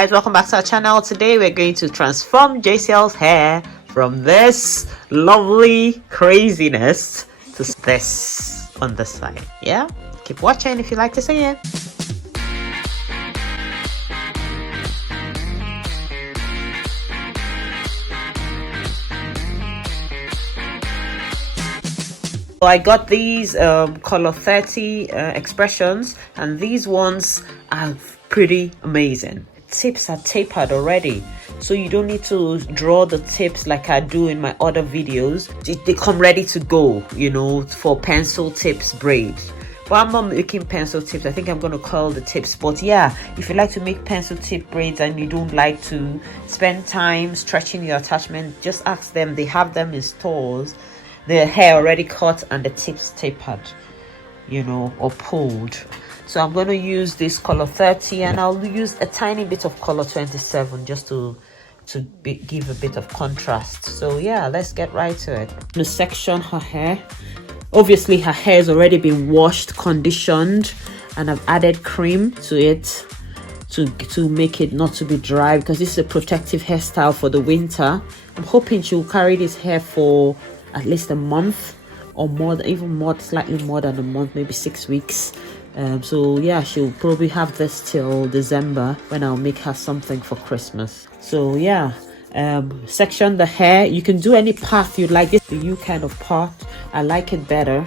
guys, welcome back to our channel. Today we're going to transform JCL's hair from this lovely craziness to this on the side. Yeah, keep watching if you like to see it. I got these color 30 expressions, and these ones are pretty amazing. Tips are tapered already, so you don't need to draw the tips like I do in my other videos. They come ready to go, you know, for pencil tips braids. But I'm not making pencil tips. I think I'm going to curl the tips. But yeah, if you like to make pencil tip braids and you don't like to spend time stretching your attachment, just ask them. They have them in stores. The hair already cut and the tips tapered, you know, or pulled. So I'm going to use this color 30, and I'll use a tiny bit of color 27 just to give a bit of contrast. So yeah, let's get right to it. To section her hair. Obviously her hair has already been washed, conditioned, and I've added cream to it to make it not to be dry, because this is a protective hairstyle for the winter. I'm hoping she'll carry this hair for at least a month or more, even more, slightly more than a month, maybe 6 weeks. So yeah, she'll probably have this till December, when I'll make her something for Christmas. So yeah, section the hair. You can do any path you like. This is the U kind of path. I like it better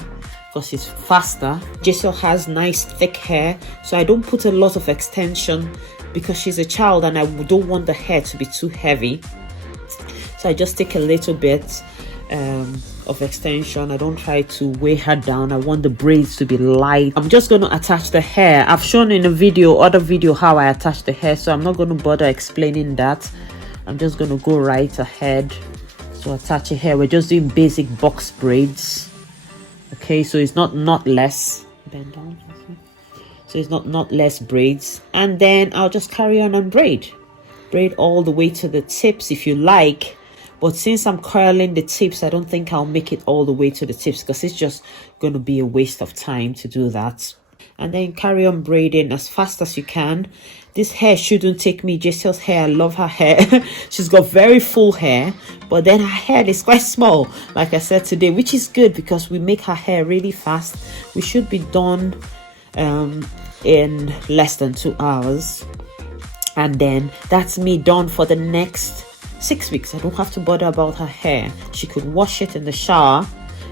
because it's faster. JCL has nice thick hair, so I don't put a lot of extension because she's a child and I don't want the hair to be too heavy. So I just take a little bit of extension. I don't try to weigh her down. I want the braids to be light. I'm just going to attach the hair. I've shown in a other video how I attach the hair, so I'm not going to bother explaining that. I'm just going to go right ahead to attach a hair. We're just doing basic box braids. Okay, so it's not knotless. Bend down. So it's not knotless braids. And then I'll just carry on and braid all the way to the tips if you like. But since I'm curling the tips, I don't think I'll make it all the way to the tips, because it's just going to be a waste of time to do that. And then carry on braiding as fast as you can. This hair shouldn't take me. JCL's hair, I love her hair. She's got very full hair, but then her hair is quite small, like I said today, which is good because we make her hair really fast. We should be done in less than 2 hours. And then that's me done for the next 6 weeks. I don't have to bother about her hair. She could wash it in the shower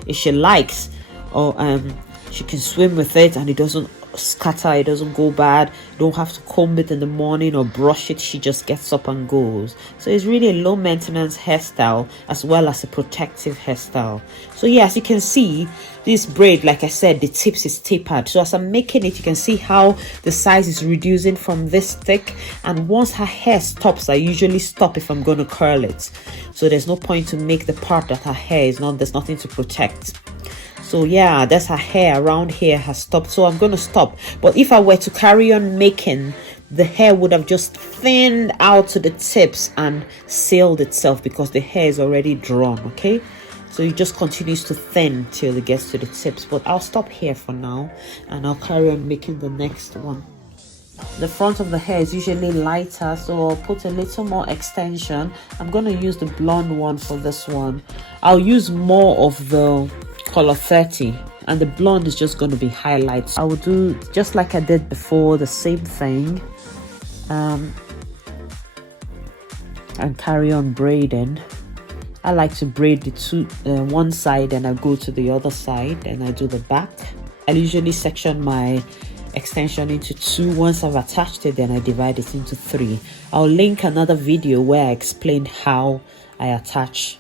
if she likes, or she can swim with it and it doesn't scatter, it doesn't go bad. You don't have to comb it in the morning or brush it. She just gets up and goes. So it's really a low maintenance hairstyle as well as a protective hairstyle. So yeah, as you can see, this braid, like I said, the tips is tapered. So as I'm making it, you can see how the size is reducing from this thick. And once her hair stops, I usually stop if I'm going to curl it. So there's no point to make the part that her hair is not, there's nothing to protect. So yeah, that's her hair around here has stopped, so I'm going to stop. But if I were to carry on making, the hair would have just thinned out to the tips and sealed itself because the hair is already drawn. Okay, so it just continues to thin till it gets to the tips. But I'll stop here for now and I'll carry on making the next one. The front of the hair is usually lighter, so I'll put a little more extension. I'm going to use the blonde one for this one. I'll use more of the color 30, and the blonde is just going to be highlights. I will do just like I did before, the same thing, and carry on braiding. I like to braid the one side and I go to the other side and I do the back. I usually section my extension into 2. Once I've attached it, then I divide it into 3. I'll link another video where I explain how I attach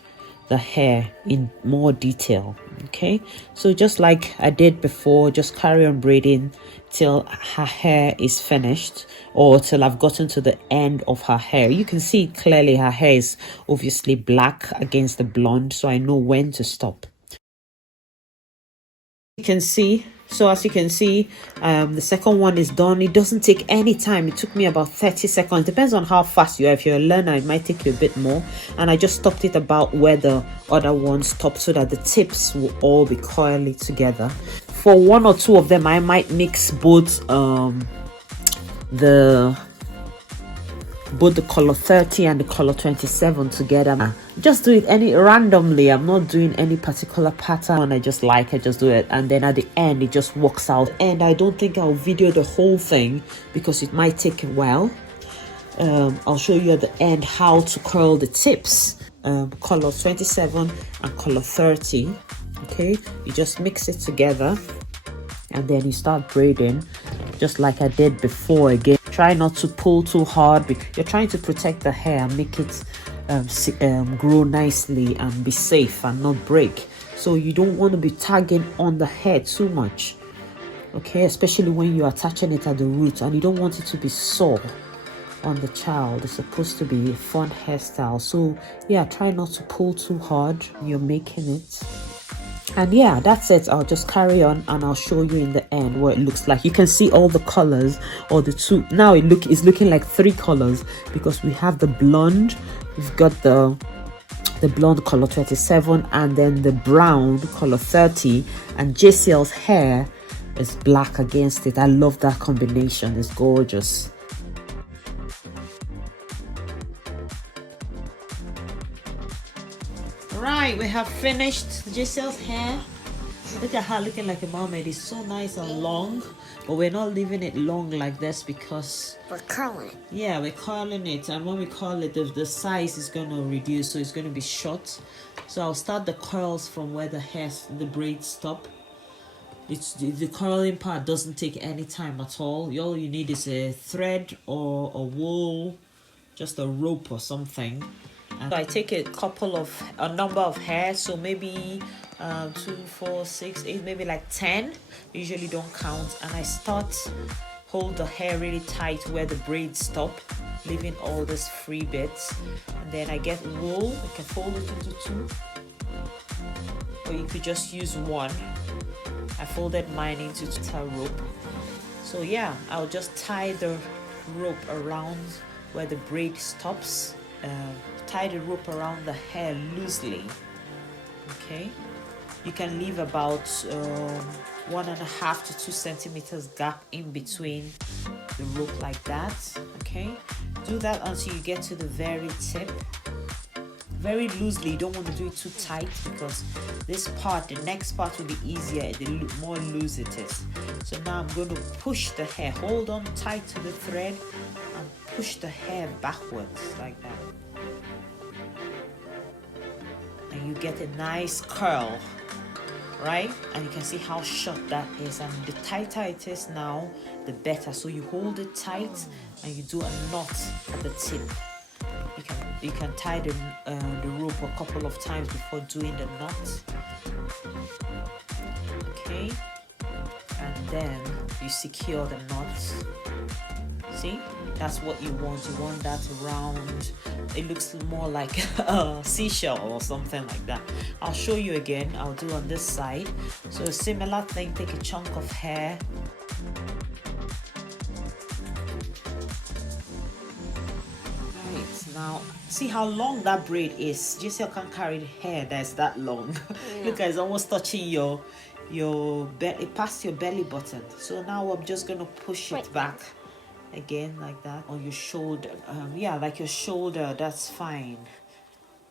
the hair in more detail. Okay, so just like I did before, just carry on braiding till her hair is finished, or till I've gotten to the end of her hair. You can see clearly her hair is obviously black against the blonde, so I know when to stop. You can see, so as you can see, the second one is done. It doesn't take any time. It took me about 30 seconds. Depends on how fast you are. If you're a learner, it might take you a bit more. And I just stopped it about where the other one stopped, so that the tips will all be coily together. For 1 or 2 of them, I might mix both the both the color 30 and the color 27 together. Just do it any randomly. I'm not doing any particular pattern. I just do it, and then at the end it just works out. And I don't think I'll video the whole thing because it might take a while. I'll show you at the end how to curl the tips, color 27 and color 30. Okay, you just mix it together and then you start braiding just like I did before. Again, try not to pull too hard because you're trying to protect the hair and make it grow nicely and be safe and not break. So you don't want to be tagging on the hair too much, okay, especially when you're attaching it at the root, and you don't want it to be sore on the child. It's supposed to be a fun hairstyle. So yeah, try not to pull too hard when you're making it. And yeah, that's it. I'll just carry on and I'll show you in the end what it looks like. You can see all the colors, or the two. Now it's looking like 3 colors because we have the blonde, we've got the blonde color 27, and then the brown color 30, and JCL's hair is black against it. I love that combination. It's gorgeous. Right, we have finished Giselle's hair. Look at her looking like a mermaid. It's so nice and long, but we're not leaving it long like this because we're curling it. Yeah, we're curling it, and when we curl it, the size is going to reduce, so it's going to be short. So I'll start the curls from where the braids stop. It's the curling part doesn't take any time at all. All you need is a thread or a wool, just a rope or something. And I take a number of hairs, so maybe 2, 4, 6, 8, maybe like 10. Usually don't count, and I hold the hair really tight where the braids stop, leaving all these free bits. And then I get wool. You can fold it into 2, or you could just use 1. I folded mine into a rope. So yeah, I'll just tie the rope around where the braid stops. Tie the rope around the hair loosely. Okay, you can leave about 1.5 to 2 centimeters gap in between the rope like that. Okay, do that until you get to the very tip. Very loosely. You don't want to do it too tight because the next part will be easier the more loose it is. So now I'm going to push the hair. Hold on tight to the thread and push the hair backwards like that. And you get a nice curl, right? And you can see how short that is, and the tighter it is now, the better. So you hold it tight and you do a knot at the tip. You can tie the rope a couple of times before doing the knot. Okay, and then you secure the knots. See, that's what you want. You want that round. It looks more like a seashell or something like that. I'll show you again. I'll do on this side. So a similar thing. Take a chunk of hair. Right, now see how long that braid is. Giselle can't carry the hair that's that long. Yeah. Look, it's almost touching your belly, past your belly button. So now I'm just gonna push it back again like that on your shoulder. Yeah, like your shoulder. That's fine.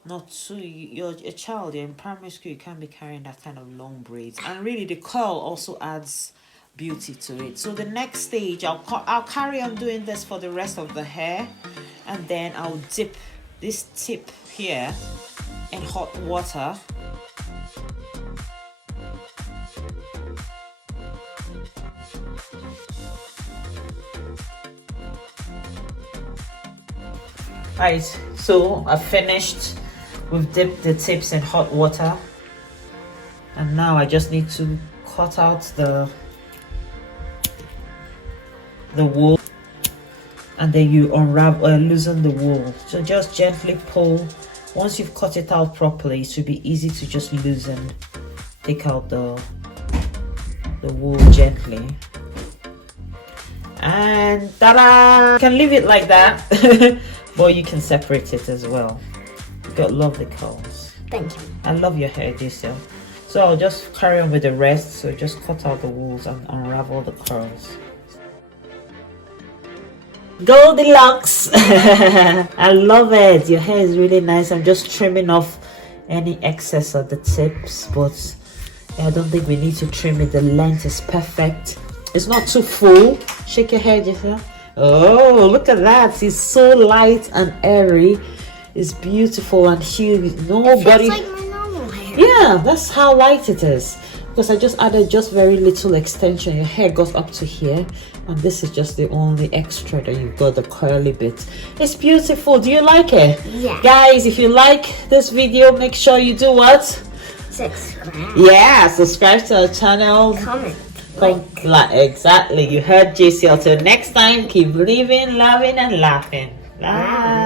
Not too. You're a child. You're in primary school. You can't be carrying that kind of long braids. And really, the curl also adds beauty to it. So the next stage, I'll carry on doing this for the rest of the hair, and then I'll dip this tip here in hot water. Right, so I've finished. We've dipped the tips in hot water, and now I just need to cut out the wool, and then you unravel loosen the wool. So just gently pull. Once you've cut it out properly, it should be easy to just loosen. Take out the wool gently, and ta-da! You can leave it like that. But you can separate it as well. You've got lovely curls. Thank you. I love your hair, Giselle. So I'll just carry on with the rest. So just cut out the wools and unravel the curls. Goldilocks. I love it. Your hair is really nice. I'm just trimming off any excess of the tips, but I don't think we need to trim it. The length is perfect. It's not too full. Shake your hair, Jessica. Oh, look at that. It's so light and airy. It's beautiful and huge. Nobody. It feels like my normal hair. Yeah, that's how light it is. Because I just added just very little extension. Your hair goes up to here, and this is just the only extra that you've got, the curly bit. It's beautiful. Do you like it? Yeah. Guys, if you like this video, make sure you do what? Subscribe. Yeah, subscribe to our channel. Comment. Exactly. You heard JC. Until next time, keep living, loving, and laughing. Bye.